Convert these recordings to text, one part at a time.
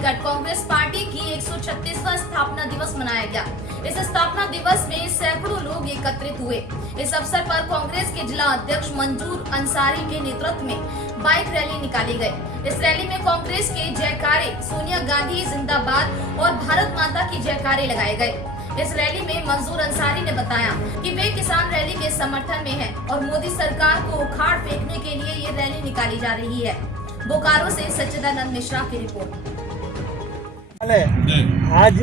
लेकर कांग्रेस पार्टी की 136वां स्थापना दिवस मनाया गया। इस स्थापना दिवस में सैकड़ों लोग एकत्रित हुए। इस अवसर पर कांग्रेस के जिला अध्यक्ष मंजूर अंसारी के नेतृत्व में बाइक रैली निकाली गई। इस रैली में कांग्रेस के जयकारे, सोनिया गांधी जिंदाबाद और भारत माता की जयकारे लगाए गए। इस रैली में मंजूर अंसारी ने बताया कि वे किसान रैली के समर्थन में हैं और मोदी सरकार को उखाड़ फेंकने के लिए ये रैली निकाली जा रही है। बोकारो से सच्चिदानंद मिश्रा की रिपोर्ट। आज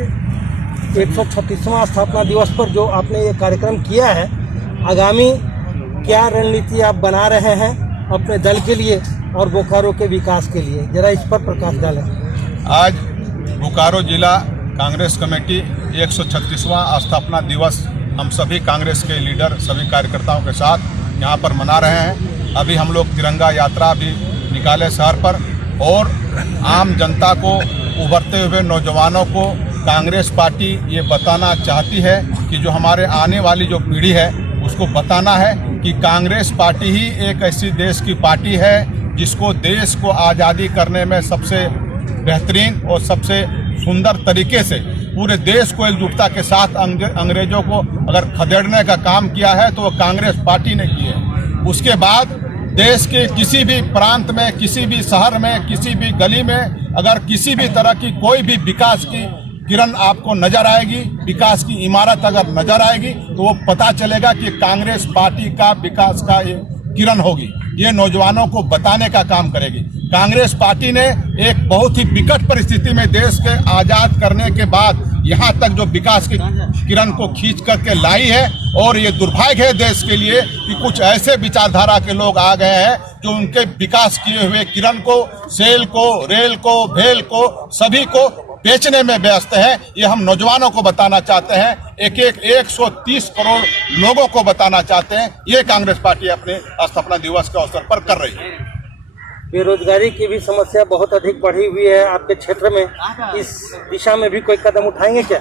136वां स्थापना दिवस पर जो आपने ये कार्यक्रम किया है, आगामी क्या रणनीति आप बना रहे हैं अपने दल के लिए और बोकारो के विकास के लिए, जरा इस पर प्रकाश डालें। आज बोकारो जिला कांग्रेस कमेटी 136वां स्थापना दिवस हम सभी कांग्रेस के लीडर, सभी कार्यकर्ताओं के साथ यहाँ पर मना रहे हैं। अभी हम लोग तिरंगा यात्रा भी निकाले शहर पर और आम जनता को, उभरते हुए नौजवानों को कांग्रेस पार्टी ये बताना चाहती है कि जो हमारे आने वाली जो पीढ़ी है उसको बताना है कि कांग्रेस पार्टी ही एक ऐसी देश की पार्टी है जिसको देश को आज़ादी करने में सबसे बेहतरीन और सबसे सुंदर तरीके से पूरे देश को एकजुटता के साथ अंग्रेजों को अगर खदेड़ने का काम किया है तो वो कांग्रेस पार्टी ने की है। उसके बाद देश के किसी भी प्रांत में, किसी भी शहर में, किसी भी गली में अगर किसी भी तरह की कोई भी विकास की किरण आपको नजर आएगी, विकास की इमारत अगर नजर आएगी तो वो पता चलेगा कि कांग्रेस पार्टी का विकास का ये किरण होगी। ये नौजवानों को बताने का काम करेगी। कांग्रेस पार्टी ने एक बहुत ही विकट परिस्थिति में देश के आजाद करने के बाद यहाँ तक जो विकास की किरण को खींच करके लाई है और ये दुर्भाग्य है देश के लिए कि कुछ ऐसे विचारधारा के लोग आ गए हैं जो उनके विकास किए हुए किरण को, सेल को, रेल को, भेल को, सभी को बेचने में व्यस्त है। ये हम नौजवानों को बताना चाहते हैं, 130 करोड़ लोगों को बताना चाहते हैं। ये कांग्रेस पार्टी अपने स्थापना दिवस के अवसर पर कर रही है। बेरोजगारी की भी समस्या बहुत अधिक बढ़ी हुई है आपके क्षेत्र में, इस दिशा में भी कोई कदम उठाएंगे क्या?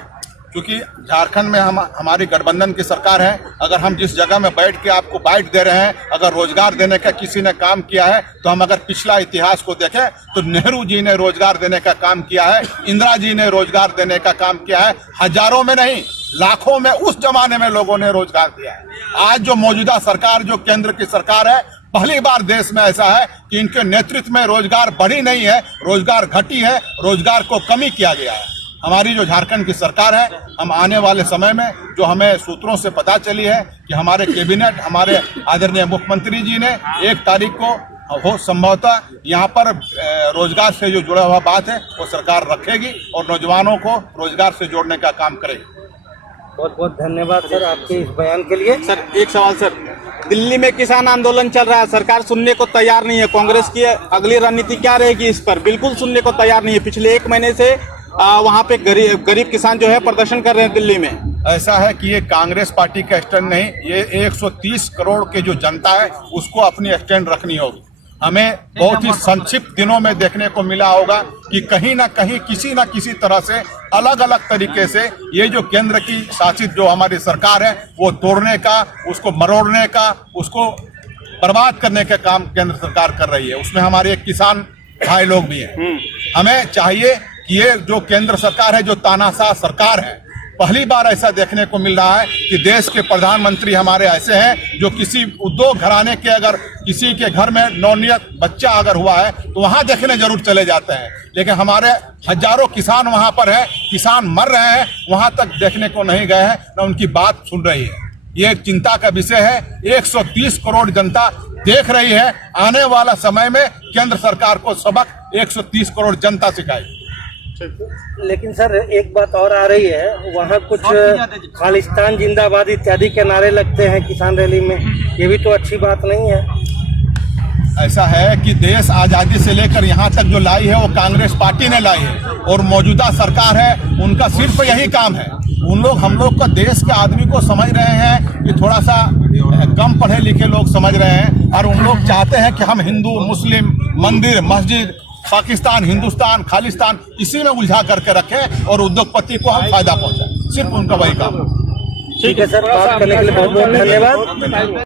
क्योंकि झारखंड में हमारी गठबंधन की सरकार है। अगर हम जिस जगह में बैठ के आपको बाइट दे रहे हैं, अगर रोजगार देने का किसी ने काम किया है तो हम अगर पिछला इतिहास को देखें तो नेहरू जी ने रोजगार देने का काम किया है, इंदिरा जी ने रोजगार देने का काम किया है। हजारों में नहीं, लाखों में उस जमाने में लोगों ने रोजगार दिया है। आज जो मौजूदा सरकार, जो केंद्र की सरकार है, पहली बार देश में ऐसा है कि इनके नेतृत्व में रोजगार बढ़ी नहीं है, रोजगार घटी है, रोजगार को कमी किया गया है। हमारी जो झारखंड की सरकार है, हम आने वाले समय में जो हमें सूत्रों से पता चली है कि हमारे कैबिनेट, हमारे आदरणीय मुख्यमंत्री जी ने 1 तारीख को हो संभवतः यहाँ पर रोजगार से जो जुड़ा हुआ बात है वो सरकार रखेगी और नौजवानों को रोजगार से जोड़ने का काम करेगी। बहुत बहुत धन्यवाद सर आपके इस बयान के लिए। सर एक सवाल सर, दिल्ली में किसान आंदोलन चल रहा है, सरकार सुनने को तैयार नहीं है। कांग्रेस की अगली रणनीति क्या रहेगी इस पर? बिल्कुल सुनने को तैयार नहीं है। पिछले 1 महीने से वहाँ पे गरीब किसान जो है प्रदर्शन कर रहे हैं दिल्ली में। ऐसा है कि ये कांग्रेस पार्टी का स्टैंड नहीं, ये 130 करोड़ के जो जनता है उसको अपनी स्टैंड रखनी होगी। हमें बहुत ही संक्षिप्त दिनों में देखने को मिला होगा कि कहीं ना कहीं किसी न किसी तरह से अलग अलग तरीके से ये जो केंद्र की शासित जो हमारी सरकार है वो तोड़ने का, उसको मरोड़ने का, उसको बर्बाद करने का काम केंद्र सरकार कर रही है। उसमें हमारे एक किसान भाई लोग भी हैं। हमें चाहिए कि ये जो केंद्र सरकार है, जो तानाशाह सरकार है, पहली बार ऐसा देखने को मिल रहा है कि देश के प्रधानमंत्री हमारे ऐसे हैं जो किसी उद्योग घराने के अगर किसी के घर में नवनियत बच्चा अगर हुआ है तो वहां देखने जरूर चले जाते हैं, लेकिन हमारे हजारों किसान वहां पर हैं, किसान मर रहे हैं, वहां तक देखने को नहीं गए हैं, न उनकी बात सुन रही है। ये एक चिंता का विषय है। 130 करोड़ जनता देख रही है। आने वाला समय में केंद्र सरकार को सबक 130 करोड़ जनता सिखाएगी। लेकिन सर एक बात और आ रही है, वहाँ कुछ खालिस्तान जिंदाबाद इत्यादि के नारे लगते हैं किसान रैली में, ये भी तो अच्छी बात नहीं है। ऐसा है कि देश आज़ादी से लेकर यहाँ तक जो लाई है वो कांग्रेस पार्टी ने लाई है और मौजूदा सरकार है, उनका सिर्फ यही काम है। उन लोग हम लोग का देश के आदमी को समझ रहे हैं कि थोड़ा सा कम पढ़े लिखे लोग समझ रहे हैं और उन लोग चाहते हैं कि हम हिंदू, मुस्लिम, मंदिर, मस्जिद, पाकिस्तान, हिंदुस्तान, खालिस्तान इसी में उलझा करके रखें और उद्योगपति को हम फायदा पहुंचाएं। सिर्फ उनका वही काम है। ठीक है सर, बात करने के लिए बहुत बहुत धन्यवाद।